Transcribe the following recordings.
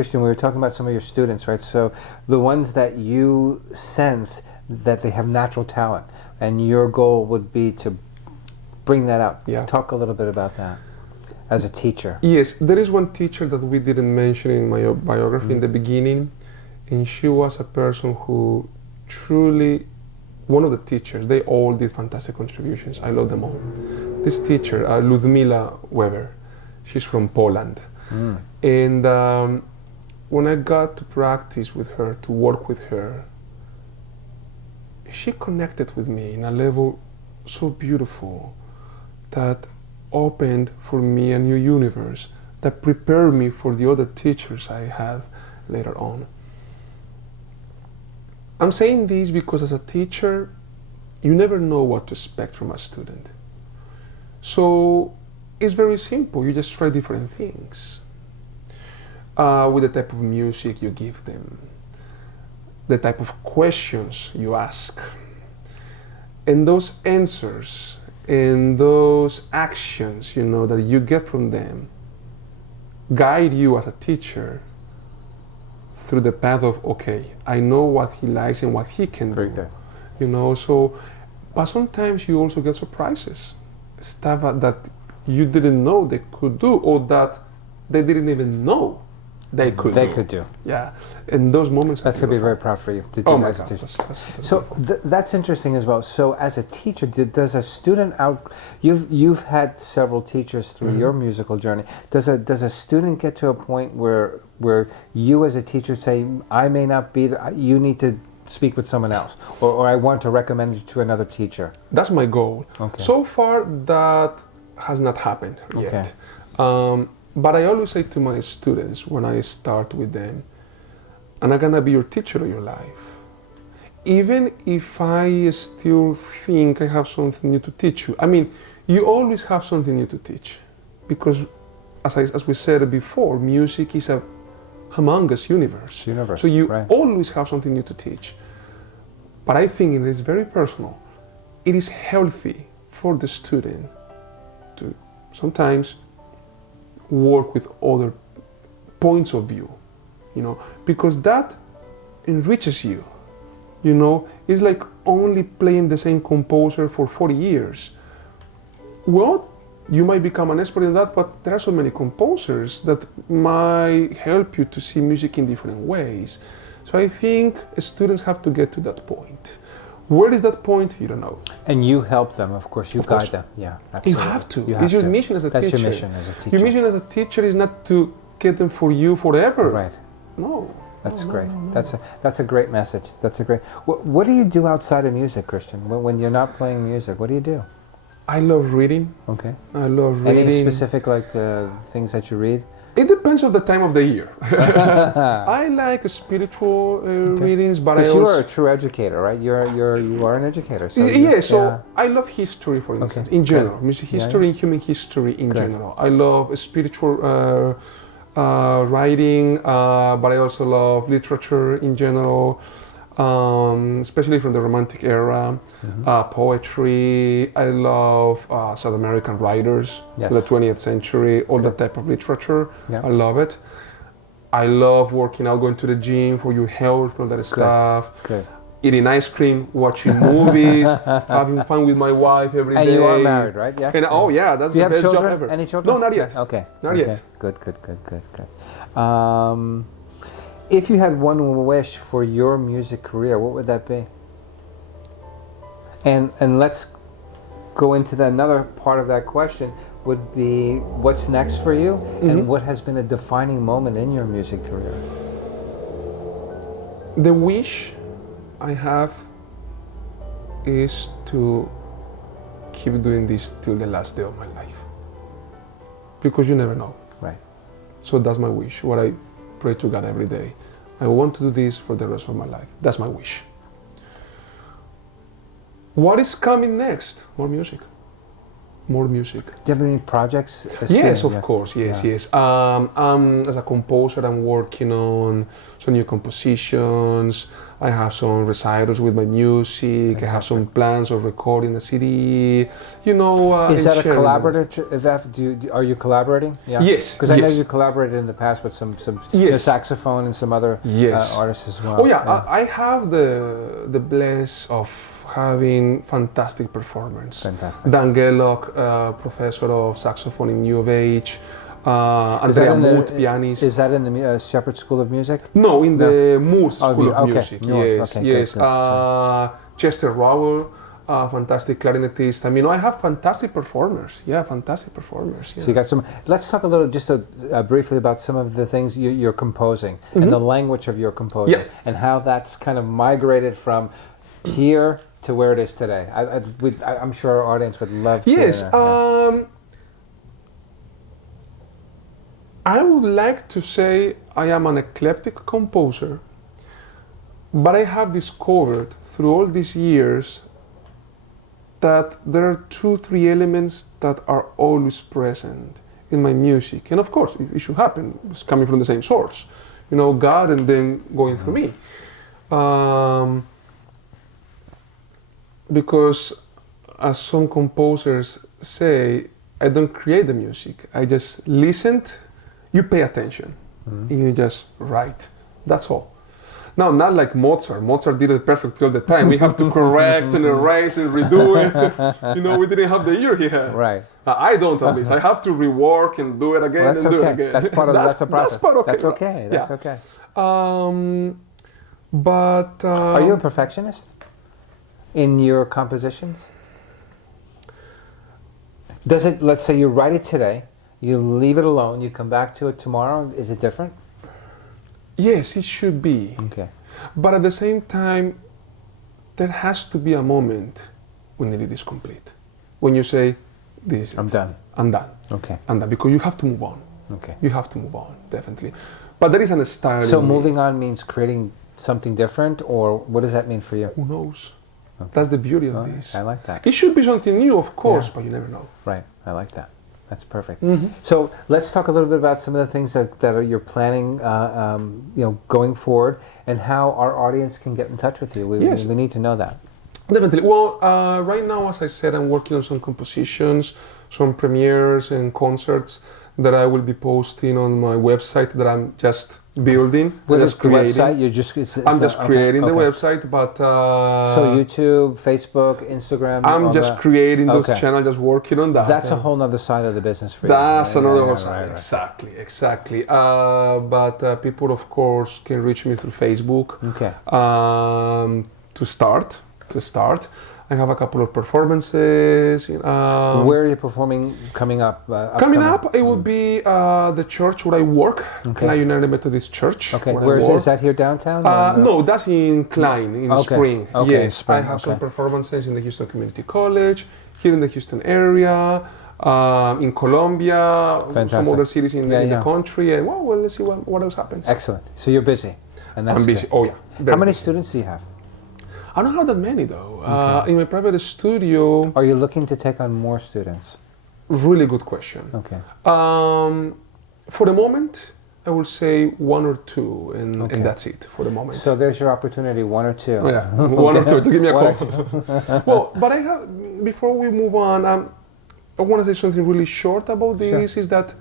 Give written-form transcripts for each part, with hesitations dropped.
Christian, we were talking about some of your students, right? So the ones that you sense that they have natural talent, and your goal would be to bring that out. Yeah. Talk a little bit about that as a teacher. Yes, there is one teacher that we didn't mention in my biography in the beginning, and she was a person who truly, one of the teachers, they all did fantastic contributions. I love them all. This teacher, Ludmila Weber, she's from Poland. And when I got to practice with her, to work with her, she connected with me in a level so beautiful that opened for me a new universe, that prepared me for the other teachers I had later on. I'm saying this because as a teacher, you never know what to expect from a student. So it's very simple, you just try different things. With the type of music you give them, the type of questions you ask, and those answers and those actions, you know, that you get from them guide you as a teacher through the path of, okay, I know what he likes and what he can do. You know, so, but sometimes you also get surprises, stuff that you didn't know they could do, or that they didn't even know they could do. Yeah, and those moments. That's gonna be very proud for you to do as a teacher. So that's interesting as well. So as a teacher, does a student you've had several teachers through your musical journey. Does a student get to a point where you as a teacher say, I may not be, you need to speak with someone else, or I want to recommend you to another teacher? That's my goal. Okay. So far, that has not happened yet. But I always say to my students when I start with them, I'm not gonna be your teacher of your life. Even if I still think I have something new to teach you. I mean, you always have something new to teach. Because as we said before, music is a humongous universe. So you always have something new to teach. But I think it is very personal. It is healthy for the student to sometimes work with other points of view, you know, because that enriches you. You know, it's like only playing the same composer for 40 years. Well, you might become an expert in that, but there are so many composers that might help you to see music in different ways. So I think students have to get to that point. Where is that point? You don't know. And you help them, of course. You guide them. Yeah, absolutely. You have to. It's your mission as a teacher. That's your mission as a teacher. Your mission as a teacher is not to get them for you forever. Right. No. That's great. That's a great message. That's a great. What do you do outside of music, Christian? When you're not playing music, what do you do? I love reading. Okay. I love reading. Any specific things that you read? It depends on the time of the year. I like spiritual readings, but I also... you are a true educator, right? You are an educator. So I love history, for instance, in general. Music history and human history in general. I love spiritual writing, but I also love literature in general, especially from the Romantic era, poetry. I love South American writers from the 20th century, all that type of literature. I love it. I love working out, going to the gym for your health, all that stuff. Eating ice cream, watching movies, having fun with my wife every day. And you are married, right? Yes. And that's the best job ever. Any children? No, not yet. Okay. Not yet. Good. If you had one wish for your music career, what would that be? And let's go into another part of that question would be what's next for you and what has been a defining moment in your music career? The wish I have is to keep doing this till the last day of my life. Because you never know. Right. So that's my wish, what I pray to God every day. I want to do this for the rest of my life. That's my wish. What is coming next? More music. more music. Do you have any projects? Yes, of course. Yes, yes. As a composer, I'm working on some new compositions. I have some recitals with my music. Fantastic. I have some plans of recording a CD. You know, is that a collaborative? Are you collaborating? Yeah. Yes. Because I know you collaborated in the past with some saxophone and some other artists as well. Oh yeah, I have the bless of having fantastic performers. Fantastic. Dan Gellock, professor of saxophone in U of H. Andrea Muth, pianist. Is that in the Shepherd School of Music? No, in the Moore School of Music. Yes, okay, yes. Good. Chester Rowell, fantastic clarinetist. I mean, I have fantastic performers. Yeah, fantastic performers. Yeah. So you got some. Let's talk a little, just briefly about some of the things you're composing and the language of your composing and how that's kind of migrated from here to where it is today. I'm sure our audience would love to. Yes. I would like to say I am an eclectic composer, but I have discovered through all these years that there are 2-3 elements that are always present in my music. And of course, it should happen. It's coming from the same source. You know, God and then going through me. Because as some composers say, I don't create the music. I just listened. You pay attention, and you just write. That's all. Now, not like Mozart. Mozart did it perfectly all the time. We have to correct and erase and redo it. You know, we didn't have the ear he had. Right. I don't, at least. I have to rework and do it again and do it again. That's part of that's a process. That's part okay. That's okay. That's okay. But are you a perfectionist in your compositions? Does it? Let's say you write it today. You leave it alone, you come back to it tomorrow, is it different? Yes, it should be. Okay. But at the same time, there has to be a moment when it is complete. When you say, this is it. I'm done. I'm done. Okay. I'm done, because you have to move on. Okay. You have to move on, definitely. But there is an style. So moving on means creating something different, or what does that mean for you? Who knows? Okay. That's the beauty of this. I like that. It should be something new, of course, but you never know. Right, I like that. That's perfect. So let's talk a little bit about some of the things that you're planning, going forward, and how our audience can get in touch with you. We need to know that. Definitely. Well, right now, as I said, I'm working on some compositions, some premieres and concerts that I will be posting on my website that I'm just building. What is the website? I'm just creating the website, but so YouTube, Facebook, Instagram. I'm just creating those channels, just working on that. That's a whole other side of the business for you. That's another side. Right. Exactly. But people, of course, can reach me through Facebook. Okay. To start. I have a couple of performances. Where are you performing coming up? Coming up, it would be the church where I work, Klein United Methodist Church. Okay, where is that here downtown? No, that's in Klein, in Spring. Okay, yes, Spring. I have some performances in the Houston Community College, here in the Houston area, in Colombia, some other cities in the country, and well, let's see what else happens. Excellent. So you're busy. And that's I'm busy. Oh yeah. How many students do you have? I don't have that many though. In my private studio. Are you looking to take on more students? Really good question. Okay. For the moment, I will say 1 or 2, and that's it for the moment. So there's your opportunity, 1 or 2. Oh, yeah, 1 or 2 to give me a call. Well, but I have, before we move on, I want to say something really short about this. Is that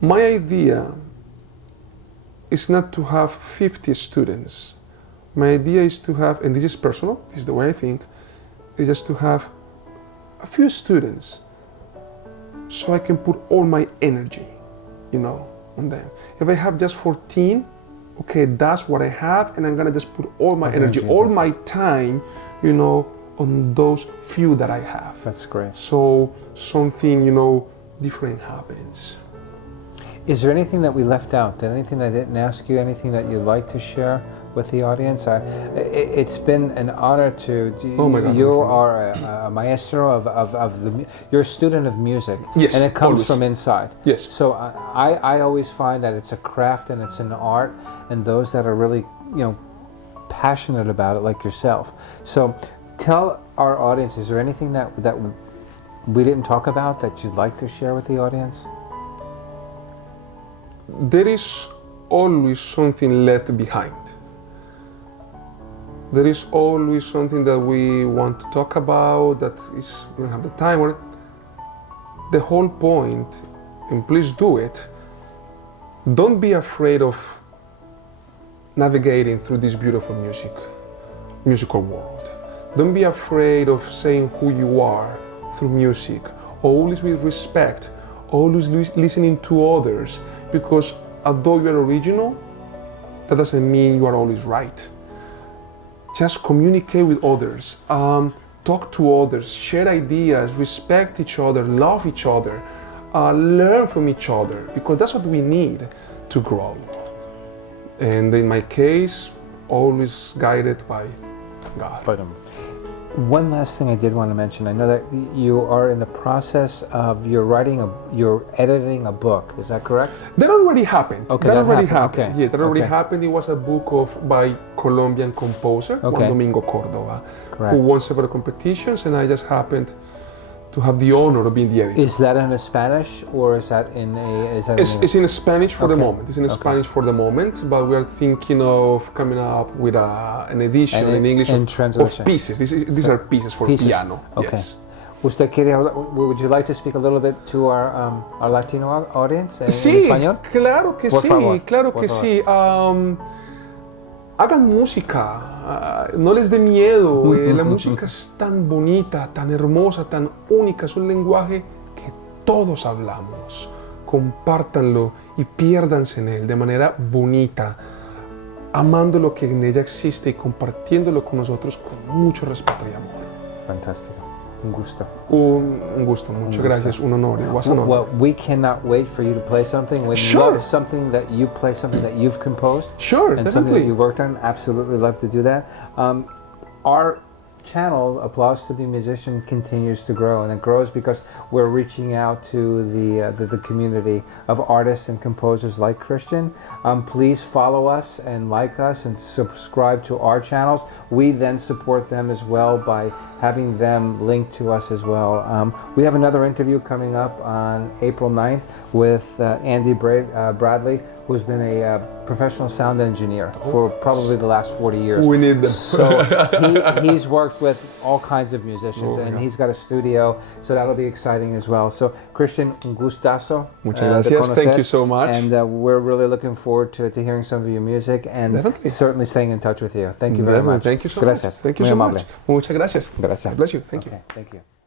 my idea is not to have 50 students. My idea is to have, and this is personal, this is the way I think, is just to have a few students so I can put all my energy, on them. If I have just 14, okay, that's what I have, and I'm gonna just put all my energy, all my time, on those few that I have. That's great. So something, different happens. Is there anything that we left out? Anything that I didn't ask you? Anything that you'd like to share with the audience? It's been an honor to. Oh my God! You are a maestro you're a student of music. Yes, and it comes always. from inside. Yes. So I always find that it's a craft and it's an art, and those that are really passionate about it, like yourself. So tell our audience: is there anything that we didn't talk about that you'd like to share with the audience? There is always something left behind. There is always something that we want to talk about, that is, we don't have the time. Or the whole point, and please do it, don't be afraid of navigating through this beautiful musical world. Don't be afraid of saying who you are through music. Always with respect, always listening to others, because although you are original, that doesn't mean you are always right. Just communicate with others, talk to others, share ideas, respect each other, love each other, learn from each other, because that's what we need to grow. And in my case, always guided by God. One last thing I did want to mention. I know that you are in the process of you're editing a book. Is that correct? That already happened. Okay, that already happened. Okay. Yeah, that already happened. It was a book by Colombian composer Juan Domingo Córdoba, who won several competitions, and I just happened to have the honor of being the editor. Is that in Spanish, or is that in a? It's in Spanish for the moment. It's in Spanish for the moment, but we are thinking of coming up with an edition in English of pieces. These are pieces for piano. Okay. Yes. Would you like to speak a little bit to our Latino audience en Sí, español? claro que Por sí, favor, claro por que favor. sí. Hagan música, no les dé miedo. La música es tan bonita, tan hermosa, tan única. Es un lenguaje que todos hablamos. Compártanlo y piérdanse en él de manera bonita, amando lo que en ella existe y compartiéndolo con nosotros con mucho respeto y amor. Fantástico. Un gusto. Un gusto, muchas gracias, un honor. It was an honor. Well, we cannot wait for you to play something. We'd love something that you play, something that you've composed. Sure, and definitely. Something that you worked on. Absolutely love to do that. Our channel, Applause to the Musician, continues to grow, and it grows because we're reaching out to the community of artists and composers like Christian. Please follow us and like us and subscribe to our channels. We then support them as well by having them linked to us as well. We have another interview coming up on April 9th with Andy Bradley, who's been a professional sound engineer for probably the last 40 years. We need them. So he's worked with all kinds of musicians, and he's got a studio, so that'll be exciting as well. So Christian, un gustazo. Muchas gracias. Thank you so much. And we're really looking forward to hearing some of your music and certainly staying in touch with you. Thank you very much. Thank you so gracias. much. Thank you Muy so amable. much. Muchas gracias. Gracias. God bless you. Thank you. Thank you.